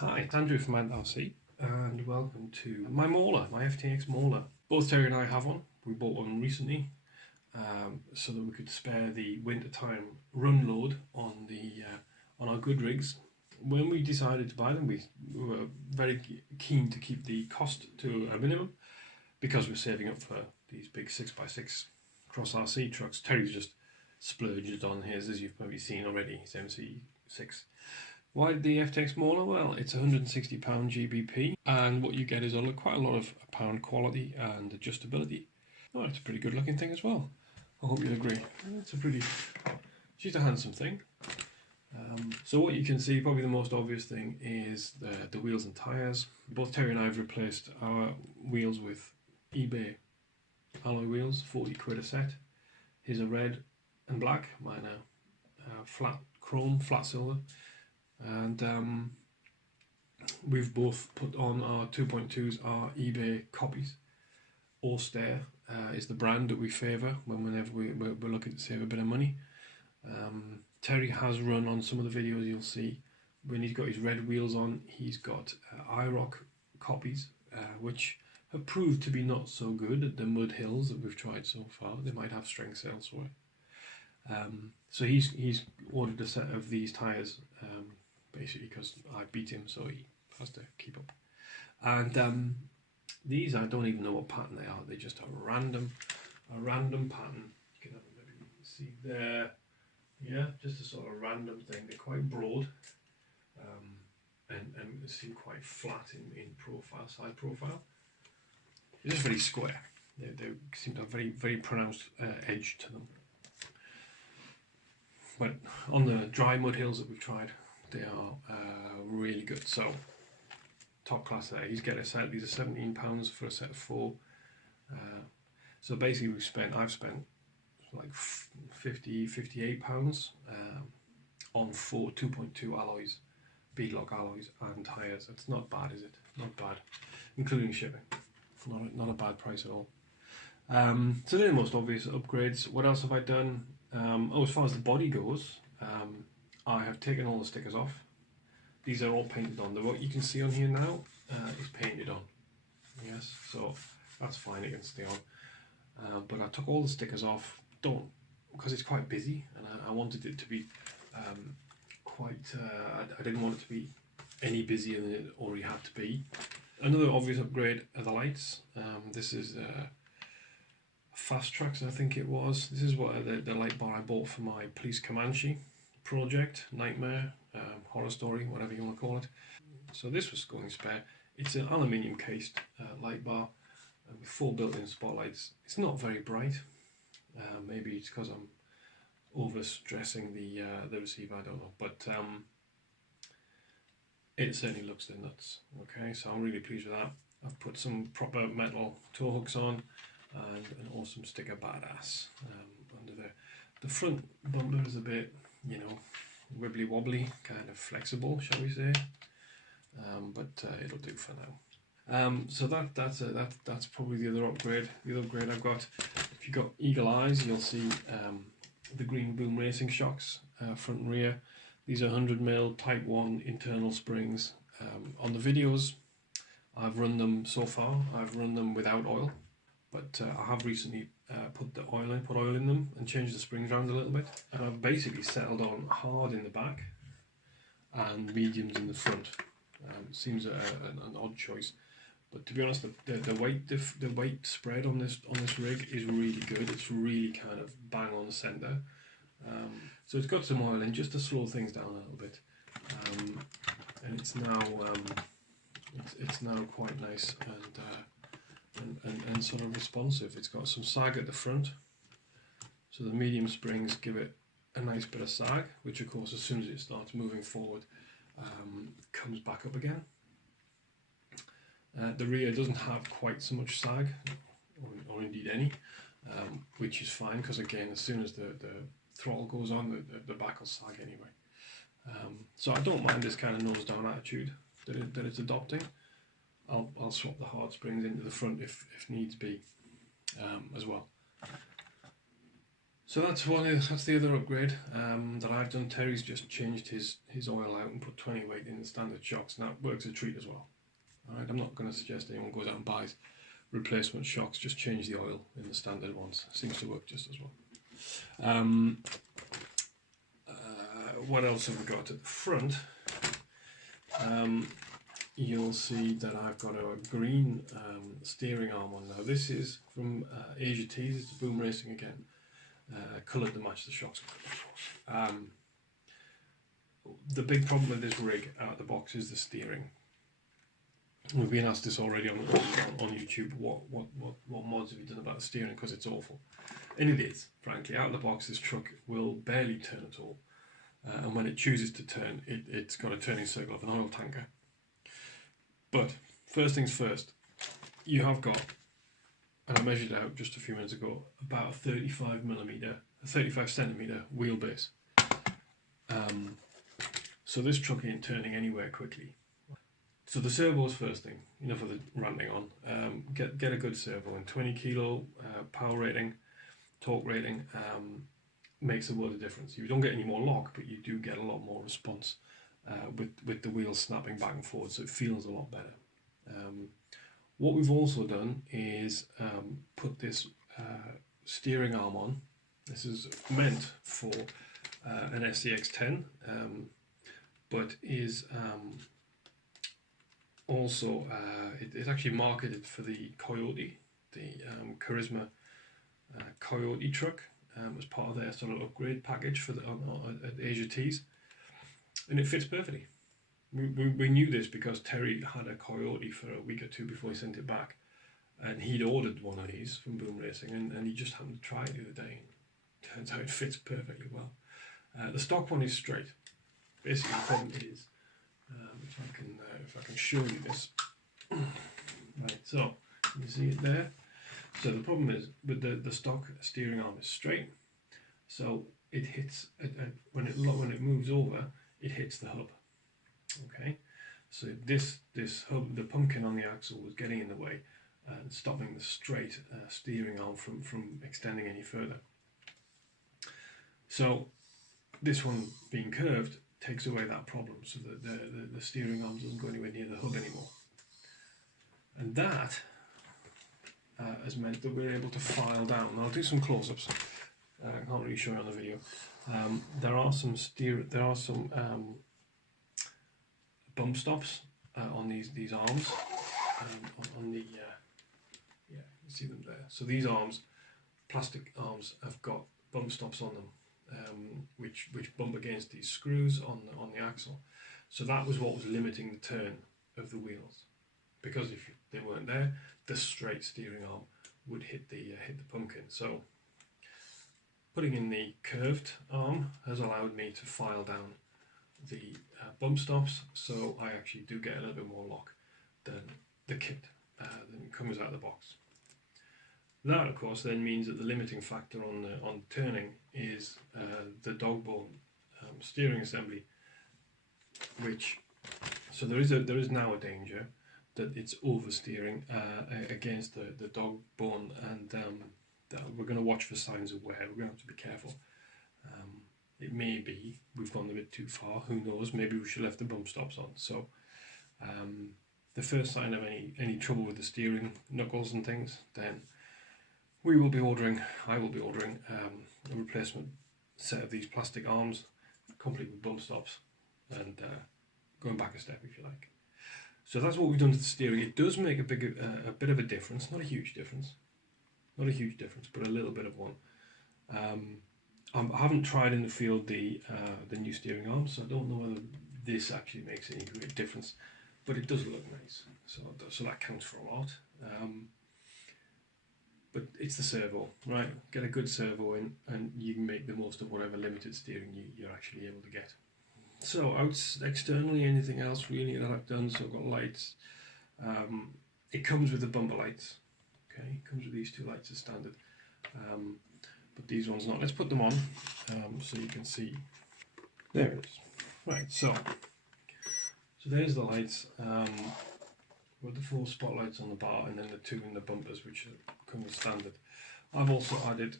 Hi, it's Andrew from RC, and welcome to my Mauler, my FTX Mauler. Both Terry and I have one. We bought one recently so that we could spare the wintertime run load on our good rigs. When we decided to buy them, we were very keen to keep the cost to a minimum because we're saving up for these big 6x6 cross RC trucks. Terry's just splurged on his, as you've maybe seen already, his MC6. Why the FTX Mauler? Well, it's £160 GBP, and what you get is quite a lot of pound quality and adjustability. Oh, it's a pretty good looking thing as well. I hope you'll agree. She's a handsome thing. So what you can see, probably the most obvious thing is the wheels and tyres. Both Terry and I have replaced our wheels with eBay alloy wheels, 40 quid a set. His are red and black, mine are flat chrome, flat silver. And we've both put on our 2.2s, our eBay copies. Oyster is the brand that we favour whenever we're looking to save a bit of money. Terry has run on some of the videos. You'll see when he's got his red wheels on, he's got IROC copies, which have proved to be not so good at the mud hills that we've tried so far. They might have strengths elsewhere. So he's ordered a set of these tyres, basically because I beat him, so he has to keep up. And these, I don't even know what pattern they are. They're just a random pattern. You can maybe see there. Yeah, just a sort of random thing. They're quite broad, and they seem quite flat in profile, side profile. They're just very square. They seem to have very pronounced edge to them. But on the dry mud hills that we've tried, they are really good. So top class there. He's getting a set. These are £17 for a set of 4. So basically, I've spent like £58 on 4 2.2 alloys, beadlock alloys, and tyres. It's not bad, is it? Not bad, including shipping. Not a bad price at all. So they're the most obvious upgrades. What else have I done? As far as the body goes, I have taken all the stickers off. These are all painted on. What you can see on here now is painted on. Yes, so that's fine, it can stay on. But I took all the stickers off, because it's quite busy, and I wanted it to be I didn't want it to be any busier than it already had to be. Another obvious upgrade are the lights. This is Fast Tracks, I think it was. This is what the light bar I bought for my Police Comanche project, Nightmare, Horror Story, whatever you want to call it. So this was going spare. It's an aluminium cased light bar with 4 built-in spotlights. It's not very bright. Maybe it's because I'm over-stressing the receiver, I don't know. But it certainly looks the nuts. Okay, so I'm really pleased with that. I've put some proper metal tow hooks on and an awesome sticker badass under there. The front bumper is a bit, wibbly wobbly, kind of flexible, shall we say? But it'll do for now. So that's probably the other upgrade. The other upgrade I've got, if you've got eagle eyes, you'll see the Green Boom Racing shocks, front and rear. These are 100mm Type 1 internal springs. On the videos, I've run them so far. I've run them without oil, but I have recently put oil in them and changed the springs around a little bit. And I've basically settled on hard in the back and mediums in the front. Seems an odd choice, but to be honest, the weight spread on this rig is really good. It's really kind of bang on the centre. So it's got some oil in just to slow things down a little bit, and it's now quite nice and sort of responsive. It's got some sag at the front, so the medium springs give it a nice bit of sag, which of course as soon as it starts moving forward comes back up again. The rear doesn't have quite so much sag, or indeed any, which is fine, because again, as soon as the throttle goes on, the back will sag anyway. So I don't mind this kind of nose down attitude that it's adopting. I'll swap the hard springs into the front if needs be as well. So that's the other upgrade that I've done. Terry's just changed his oil out and put 20 weight in the standard shocks, and that works a treat as well. Alright, I'm not going to suggest anyone goes out and buys replacement shocks, just change the oil in the standard ones. Seems to work just as well. What else have we got at the front? You'll see that I've got a green steering arm on now. This is from Asia Tees, it's Boom Racing again. Coloured to match the shocks. The big problem with this rig out of the box is the steering. We've been asked this already on YouTube. What mods have you done about the steering? Because it's awful, and it is. Frankly, out of the box, this truck will barely turn at all, and when it chooses to turn, it's got a turning circle of an oil tanker. But first things first, you have got, and I measured out just a few minutes ago, about a 35 centimetre wheelbase. So this truck ain't turning anywhere quickly. So the servo's first thing, enough of the ranting on. Get a good servo, and 20 kilo power rating, torque rating makes a world of difference. You don't get any more lock, but you do get a lot more response with the wheels snapping back and forth, so it feels a lot better. What we've also done is put this steering arm on. This is meant for an FTX 10, but is also it's actually marketed for the Coyote, the Charisma Coyote truck, as part of their sort of upgrade package for the at Asia Tees, and it fits perfectly. We knew this because Terry had a Coyote for a week or two before he sent it back, and he'd ordered one of these from Boom Racing, and he just happened to try it the other day, and turns out it fits perfectly well. The stock one is straight. Basically, the problem is, if I can show you this, right? So you see it there. So the problem is with the stock steering arm is straight, so it hits when it moves over, it hits the hub. Okay, so this hub, the pumpkin on the axle, was getting in the way and stopping the straight steering arm from extending any further. So this one being curved takes away that problem, so that the steering arm doesn't go anywhere near the hub anymore, and that has meant that we're able to file down. Now I'll do some close-ups. I can't really show you on the video. There are some bump stops on these arms. On the you see them there. So these arms, plastic arms, have got bump stops on them, which bump against these screws on the axle. So that was what was limiting the turn of the wheels, because if they weren't there, the straight steering arm would hit the pumpkin. So putting in the curved arm has allowed me to file down the bump stops, so I actually do get a little bit more lock than the kit that comes out of the box. That, of course, then means that the limiting factor on turning is the dog bone steering assembly, so there is now a danger that it's oversteering against the dog bone, and we're going to watch for signs of wear. We're going to have to be careful. It may be we've gone a bit too far, who knows, maybe we should have left the bump stops on. So the first sign of any trouble with the steering knuckles and things, then I will be ordering a replacement set of these plastic arms, complete with bump stops, and going back a step if you like. So that's what we've done to the steering. It does make a bit of a difference, not a huge difference, but a little bit of one. I haven't tried in the field the new steering arm, so I don't know whether this actually makes any great difference, but it does look nice, so that counts for a lot. But it's the servo, right? Get a good servo in, and you can make the most of whatever limited steering you're actually able to get. So externally, anything else really that I've done? So I've got lights. It comes with the bumper lights. Okay, it comes with these two lights as standard. But these ones not. Let's put them on so you can see. There it is. Right, so there's the lights with the 4 spotlights on the bar, and then the 2 in the bumpers, which come as standard. I've also added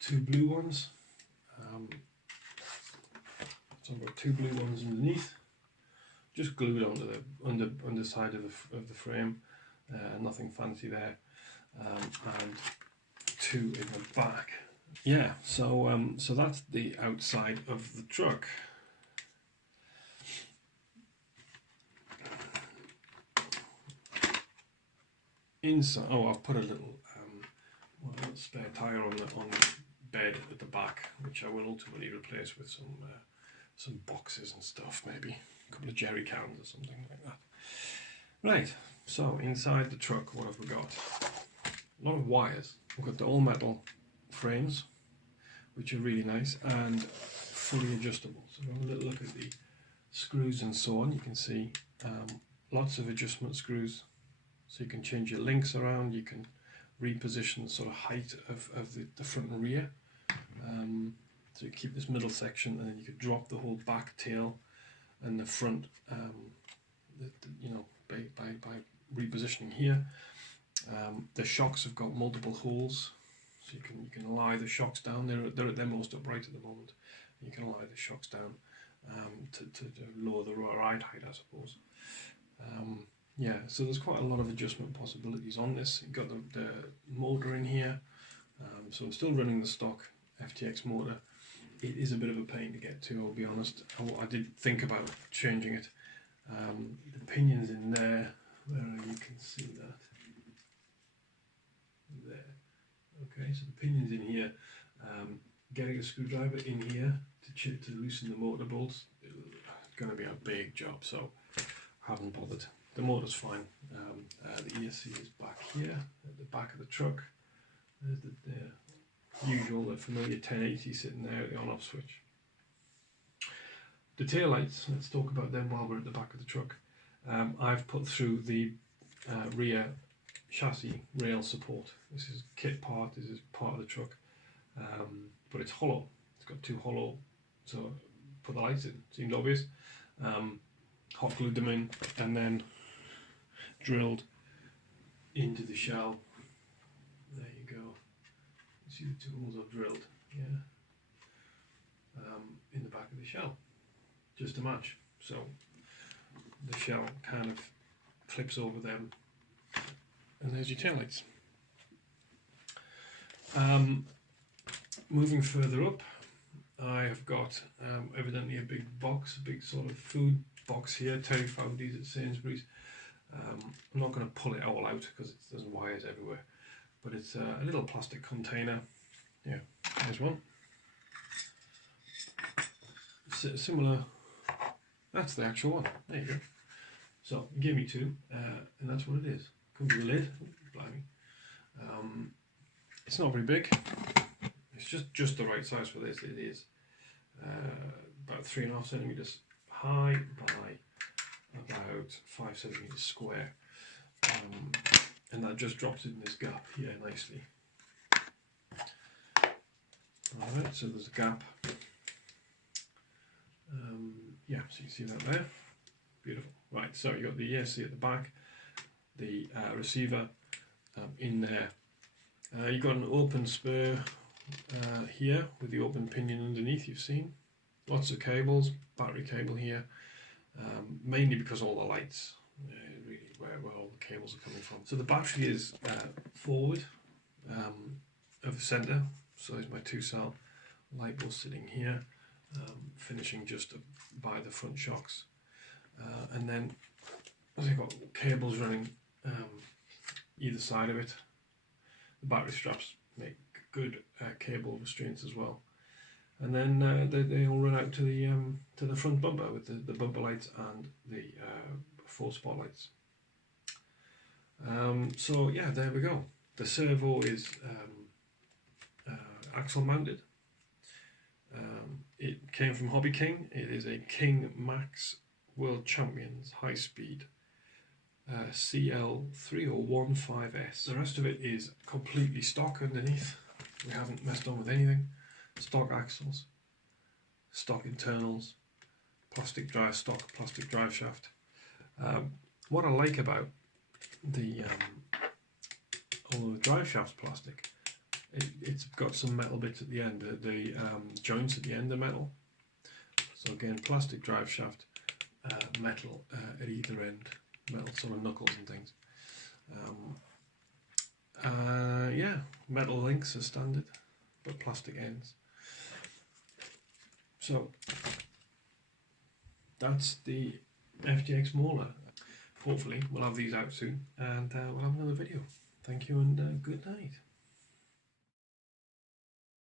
2 blue ones. So I've got 2 blue ones underneath, just glued onto the underside of the frame. Nothing fancy there, and 2 in the back. Yeah, so so that's the outside of the truck. Inside, oh, I've put a little spare tire on the bed at the back, which I will ultimately replace with some boxes and stuff, maybe a couple of jerry cans or something like that. Right, so inside the truck, what have we got? A lot of wires. We've got the all metal frames, which are really nice and fully adjustable. So have a little look at the screws and so on. You can see lots of adjustment screws, so you can change your links around, you can reposition the sort of height of the front and rear. So you keep this middle section, and then you could drop the whole back tail and the front, you know, by repositioning here. The shocks have got multiple holes, so you can lie the shocks down. They're at their most upright at the moment. You can lie the shocks down to lower the ride height, I suppose. Yeah, so there's quite a lot of adjustment possibilities on this. You've got the motor in here, so I'm still running the stock FTX motor. It is a bit of a pain to get to, I'll be honest. I did think about changing it. The pinion's in there, where you can see that. There. Okay, so the pinion's in here. Getting a screwdriver in here to loosen the motor bolts is going to be a big job, so I haven't bothered. The motor's fine. The ESC is back here at the back of the truck. There's the usual, the familiar 1080 sitting there at the on-off switch. The tail lights, let's talk about them while we're at the back of the truck. I've put through the rear chassis rail support. This is kit part, this is part of the truck, but it's hollow. It's got 2 hollow, so put the lights in. Seemed obvious. Hot glued them in and then drilled into the shell. There you go. You see the 2 holes I've drilled, yeah, in the back of the shell, just to match. So the shell kind of flips over them, and there's your taillights. Moving further up, I have got evidently a big box, a big sort of food box here. Terry found these at Sainsbury's. I'm not going to pull it all out because there's wires everywhere, but it's a little plastic container. Yeah, there's one. Similar, that's the actual one. There you go. So give me 2, and that's what it is. Comes with a lid. Blimey. It's not very big. It's just the right size for this. It is about 3.5 centimeters high by about 5 centimeters square, and that just drops in this gap here nicely. Alright, so there's a gap. Yeah, so you see that there. Beautiful. Right, so you got the ESC at the back, the receiver in there. You've got an open spur here with the open pinion underneath. You've seen lots of cables, battery cable here, mainly because all the lights, really where all the cables are coming from. So the battery is forward of the centre. So there's my 2-cell light bulb sitting here, finishing just by the front shocks, and then I've got cables running either side of it. The battery straps make good cable restraints as well, and then they all run out to the front bumper with the bumper lights and the 4 spotlights. So yeah, there we go. The servo is axle mounted. It came from Hobby King. It is a King Max World Champions high speed CL3015S. The rest of it is completely stock underneath. We haven't messed on with anything. Stock axles, stock internals, plastic drive shaft. What I like about the although the drive shaft's plastic, It's got some metal bits at the end. The joints at the end are metal. So again, plastic drive shaft, metal at either end, metal sort of knuckles and things. Yeah, metal links are standard, but plastic ends. So that's the FTX Mauler. Hopefully we'll have these out soon, and we'll have another video. Thank you and good night.